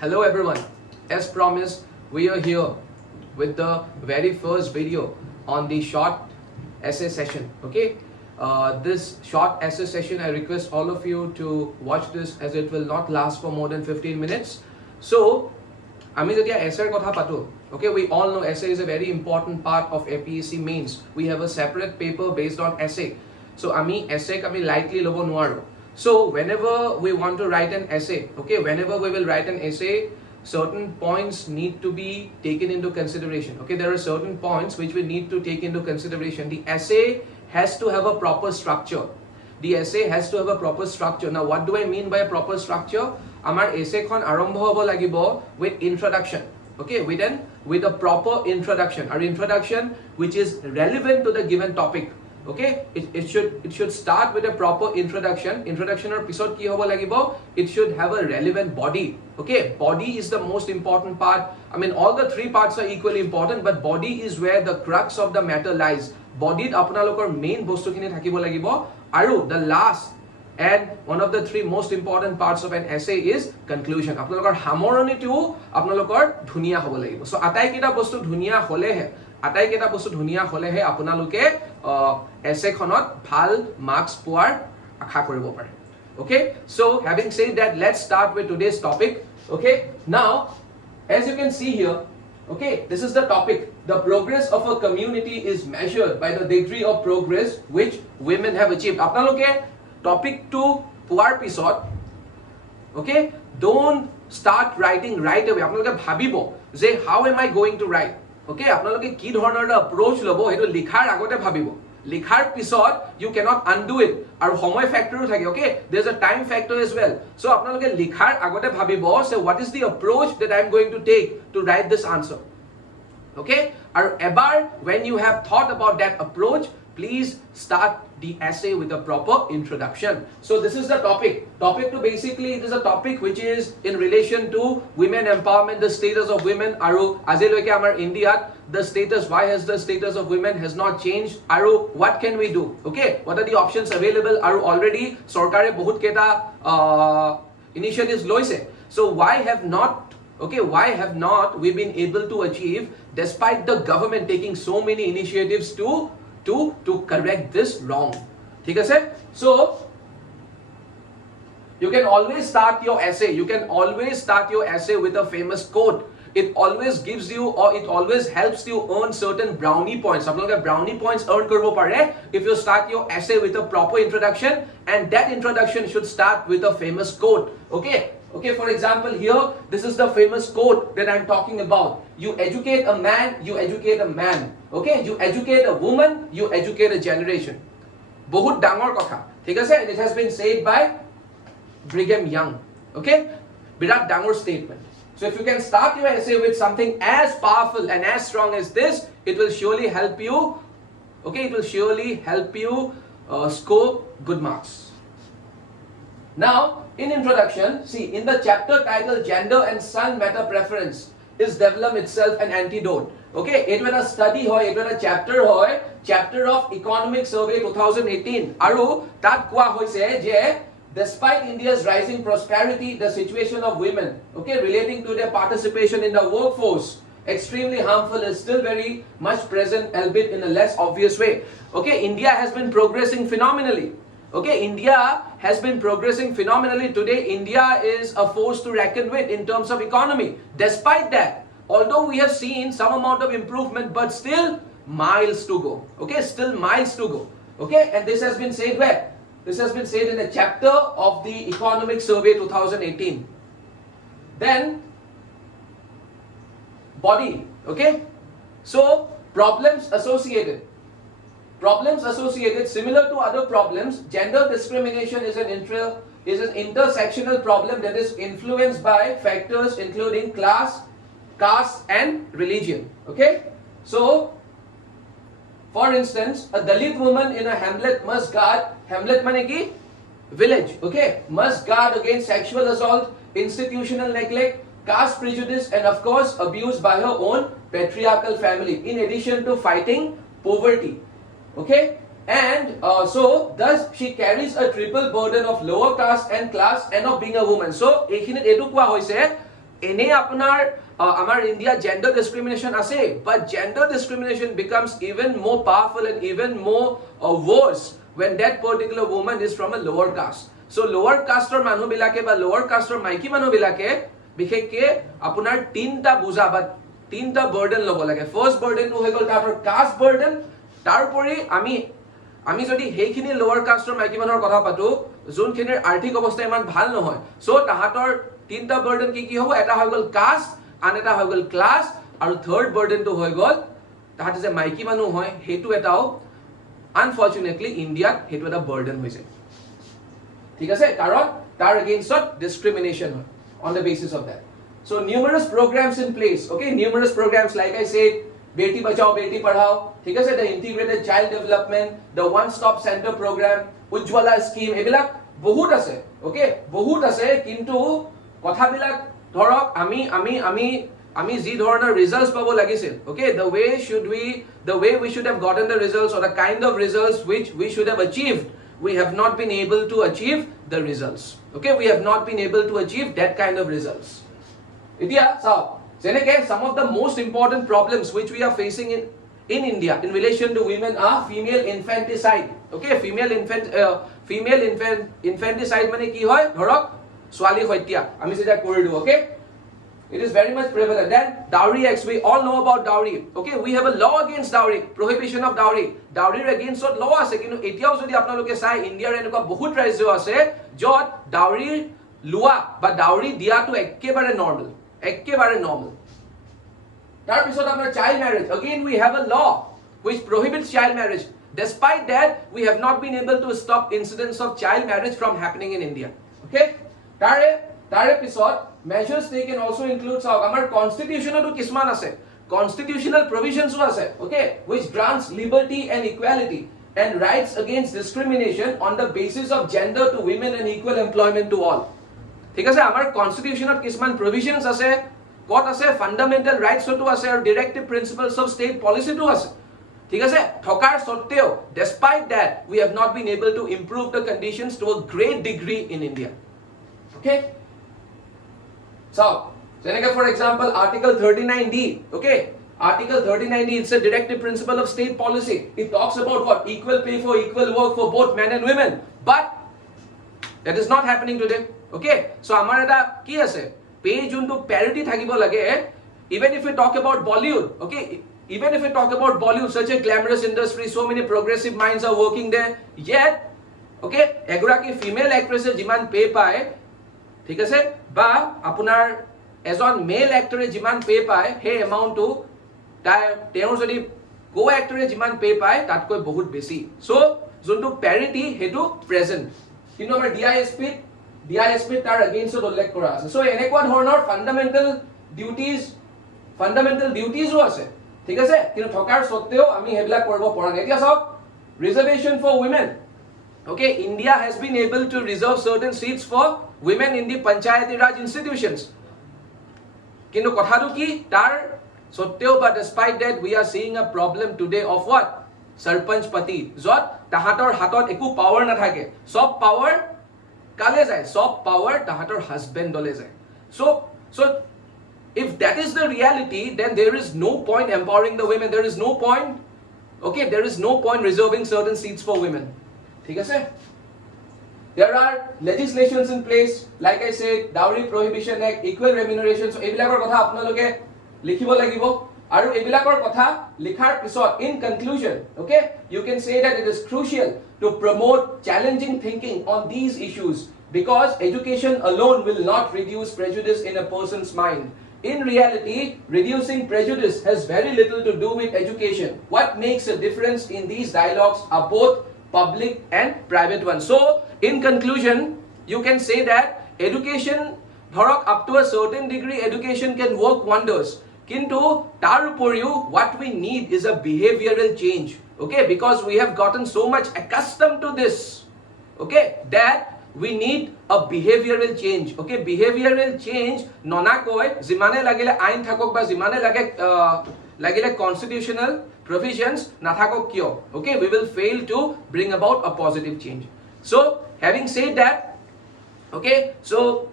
Hello everyone, as promised, we are here with the very first video on the short essay session. Okay, this short essay session, I request all of you to watch this as it will not last for more than 15 minutes. So, আমি যেতিয়া essay কথা পাতো, okay, we all know essay is a very important part of APSC mains. We have a separate paper based on essay. So, আমি essay আমি lightly লব নোৱাৰো. So, whenever we want to write an essay, okay, whenever we will write an essay, certain points need to be taken into consideration. Okay, there are certain points which we need to take into consideration. The essay has to have a proper structure. The essay has to have a proper structure. Now, what do I mean by a proper structure? Amar essay khon arambho hobo lagibo with introduction. Okay, with a proper introduction. Our introduction which is relevant to the given topic. Okay, it should start with a proper introduction. Introduction or episode ki hobo lagibo, it should have a relevant body. Okay, body is the most important part. I mean, all the three parts are equally important, but body is where the crux of the matter lies. Body apnalokor main bostu khini thakibo lagibo, aru the last and one of the three most important parts of an essay is conclusion. Apnalokor hamoroni tu apnalokor dhunia hobo lagibo. So atai kita bostu dhunia holehe, আটাইকেইটা বস্তু ধুনিয়া হলেহে আপোনালোকে এছে খনত ভাল marks পোৱাৰ আশা কৰিব পাৰে. Okay, so having said that, let's start with today's topic. Okay, now as you can see here, okay, this is the topic. The progress of a community is measured by the degree of progress which women have achieved. আপোনালোকে topic to পোৱাৰ পিছত, okay, don't start writing right away. আপোনালোকে ভাবিব যে how am I going to write? Okay, আপোনালোকে কি ধৰণৰ approach লব হেতু লিখাৰ আগতে ভাবিব. লিখাৰ পিছত you cannot undo it. আৰু সময় ফ্যাক্টৰো থাকে. Okay, there is a time factor as well. So আপোনালোকে লিখাৰ আগতে ভাবিব, so what is the approach that I am going to take to write this answer. Okay, আৰু এবাৰ when you have thought about that approach, please start the essay with a proper introduction. So this is the topic. Topic to basically, it is a topic which is in relation to women empowerment, the status of women. Aru aziloike amar India, the status, why has the status of women has not changed? Aru what can we do? Okay, what are the options available? Aru already sarkare bahut keta initiatives loise. So why have not we been able to achieve, despite the government taking so many initiatives to correct this wrong? ठीक है sir? So you can always start your essay. You can always start your essay with a famous quote. It always gives you, or it always helps you earn certain brownie points. आप लोग brownie points earn करबो पारे if you start your essay with a proper introduction, and that introduction should start with a famous quote. Okay, for example, here, this is the famous quote that I'm talking about. You educate a man, you educate a man. Okay, you educate a woman, you educate a generation. Bahut dangor kotha. Thik ase? And it has been said by Brigham Young. Okay, birat dangor statement. So if you can start your essay with something as powerful and as strong as this, it will surely help you. Okay, it will surely help you score good marks. Now, in introduction, see, in the chapter titled Gender and Son Matter Preference is Develop Itself an Antidote. Okay, it was a study hoy, it was a chapter of Economic Survey 2018. Aru tat kwa hoise je despite India's rising prosperity, the situation of women, okay, relating to their participation in the workforce, extremely harmful, is still very much present, albeit in a less obvious way. Okay, India has been progressing phenomenally. Okay, India has been progressing phenomenally. Today, India is a force to reckon with in terms of economy. Despite that, although we have seen some amount of improvement, but still miles to go. Okay, still miles to go. Okay, and this has been said where? This has been said in a chapter of the Economic Survey 2018. Then, body. Okay, so problems associated. Similar to other problems, gender discrimination is an intersectional problem that is influenced by factors including class, caste and religion. Okay, so for instance, a Dalit woman in a hamlet must guard, hamlet mane ki village, okay, must guard against sexual assault, institutional neglect, caste prejudice and of course abuse by her own patriarchal family, in addition to fighting poverty. Okay, and so thus she carries a triple burden of lower caste and class and of being a woman. So ekhinit etu kwa hoise এনে আপোনাৰ আমাৰ India gender ডিসক্ৰিমিনেশন আছে, but gender discrimination becomes even more powerful and even more worse when that particular woman is from a lower caste. So lower casteৰ মানুহ বিলাকে বা lower casteৰ মাইকী মানুহ বিলাকে বিশেষকে আপোনাৰ তিনটা বুজা বা তিনটা বাৰ্ডেন ল'ব লাগে। ফাৰ্স্ট বাৰ্ডেনটো হৈ গ'ল তাহাঁতৰ কাষ্ট বাৰ্ডেন, তাৰোপৰি আমি যদি সেইখিনি লোৱাৰ কাষ্টৰ মাইকী মানুহৰ কথা পাতো যোনখিনিৰ আৰ্থিক অৱস্থা ইমান ভাল নহয়, সো তাহাঁতৰ তিনটা বাৰ্ডেন কি হ'ব, এটা হৈ গ'ল কাষ্ট, আন এটা হৈ গ'ল ক্লাছ, আৰু থাৰ্ড বাৰ্ডেনটো হৈ গ'ল তাহাঁতে যে মাইকী মানুহ হয় সেইটো এটাও আনফৰ্চুনেটলি ইণ্ডিয়াত সেইটো এটা বাৰ্ডেন হৈছে। ঠিক আছে, কাৰণ তাৰ এগেইনষ্টত ডিসক্ৰিমিনেশন হয় on the basis of that. So numerous programs in place, okay, numerous programs like I said, Beti Bachao Beti Padhao, ঠিক আছে, the integrated child development, the one stop center program, Ujjwala scheme, এবিলাক বহুত আছে, okay, বহুত আছে, কিন্তু কথাবিলাক ধৰক আমি যি ধৰণৰ ৰিজাল্টস পাব লাগিছিল, okay, the way we should have gotten the results or the kind of results which we should have achieved, we have not been able to achieve the results, okay, we have not been able to achieve that kind of results. Itia so jeneke some of the most important problems which we are facing in India in relation to women are female infanticide, okay, female infanticide mane ki hoy dhorok swali hoitya ami jeta kori do, okay, it is very much prevalent. Then dowry acts, we all know about dowry, okay, we have a law against dowry, prohibition of dowry against law ase, kintu etiao jodi apnaloke sai India er enuka bahut rajyo ase jot dowry lua ba dowry dia to ekkebare normal. Tar pisot apnar child marriage, again we have a law which prohibits child marriage. Despite that, we have not been able to stop incidents of child marriage from happening in India, okay. Tare pisot measures taken also includes our constitution to kisman ase, constitutional provisions ase, okay, which grants liberty and equality and rights against discrimination on the basis of gender to women and equal employment to all. ঠিক আছে, আমাৰ কনস্টিটিউশনত কিছুমান প্ৰভিশনস আছে, কত আছে fundamental ৰাইটছটো আছে আৰু directive প্ৰিন্সিপলস of state পলিচিটো আছে, ঠিক আছে, থকাৰ সত্ত্বেও despite that we have not been able to improve the conditions to a great degree in India, okay. So jeneke for example article 39D, okay, article 39D, it's a directive principle of state policy. It talks about what, equal pay for equal work for both men and women, but that is not happening today, okay. So amar eta ki ase pay junto parity thakibo lage, even if we talk about Bollywood, okay, even if we talk about Bollywood, such a glamorous industry, so many progressive minds are working there, yet okay egoraki female actress jiman pay pae, ঠিক আছে, বা আপোনাৰ এজন mail এক্টৰে যিমান pay পায় সেই এমাউণ্টটো তেওঁৰ যদি কো এক্টৰে যিমান পে পায় তাতকৈ বহুত বেছি। সো যোনটো প্যাৰিটি হেতু প্ৰেজেন্ট, কিন্তু আমাৰ ডিআইএসপি তাৰ এগেইনষ্টত উল্লেখ কৰা আছে। সো এনেকুৱা ধৰণৰ ফান্ডামেন্টাল ডিউটিজও আছে, ঠিক আছে, কিন্তু থকাৰ সত্ত্বেও আমি হেবিলাক কৰিব পৰা নাই। এতিয়া চাওক reservation for women, okay, India has been able to reserve certain seats for women in the panchayati raj institutions, kintu kothatu ki tar sotteo but despite that we are seeing a problem today of what, sarpanch pati, jot tahator hatot eku power na thake, sob power kale jay, sob power tahator husband dole jay. So if that is the reality, then there is no point empowering the women, there is no point, okay, there is no point reserving certain seats for women, ঠিক আছে। There are legislations in place, like I said, Dowry Prohibition Act, Equal Remuneration, so এইবিলাকৰ কথা আপোনালোকে লিখিব লাগিব, আৰু এইবিলাকৰ কথা লিখাৰ পিছত in conclusion, okay, you can say that it is crucial to promote challenging thinking on these issues, because education alone will not reduce prejudice in a person's mind. In reality, reducing prejudice has very little to do with education. What makes a difference in these dialogues are both public and private ones. So in conclusion, you can say that education dhorok up to a certain degree education can work wonders, kintu tar uporiu what we need is a behavioral change, okay, because we have gotten so much accustomed to this, okay, that we need a behavioral change, okay, behavioral change nona koi jimane lagile ain thakok ba jimane lagile constitutional provisions nathakok kyo, okay, we will fail to bring about a positive change. So having said that, okay, so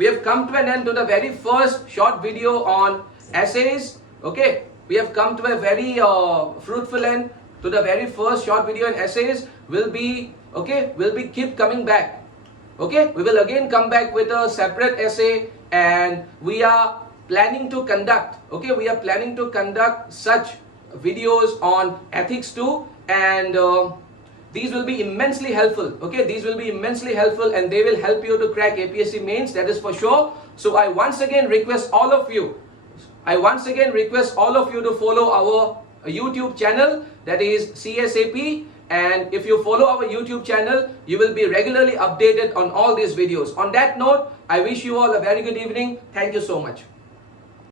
we have come to an end to the very first short video on essays. Okay, we have come to a very fruitful end to the very first short video on essays. We'll be keep coming back. Okay, we will again come back with a separate essay, and we are planning to conduct such videos on ethics too, and these will be immensely helpful. Okay, these will be immensely helpful, and they will help you to crack APSC mains, that is for sure. So I once again request all of you to follow our YouTube channel, that is CSAP, and if you follow our YouTube channel, you will be regularly updated on all these videos. On that note, I wish you all a very good evening. Thank you so much.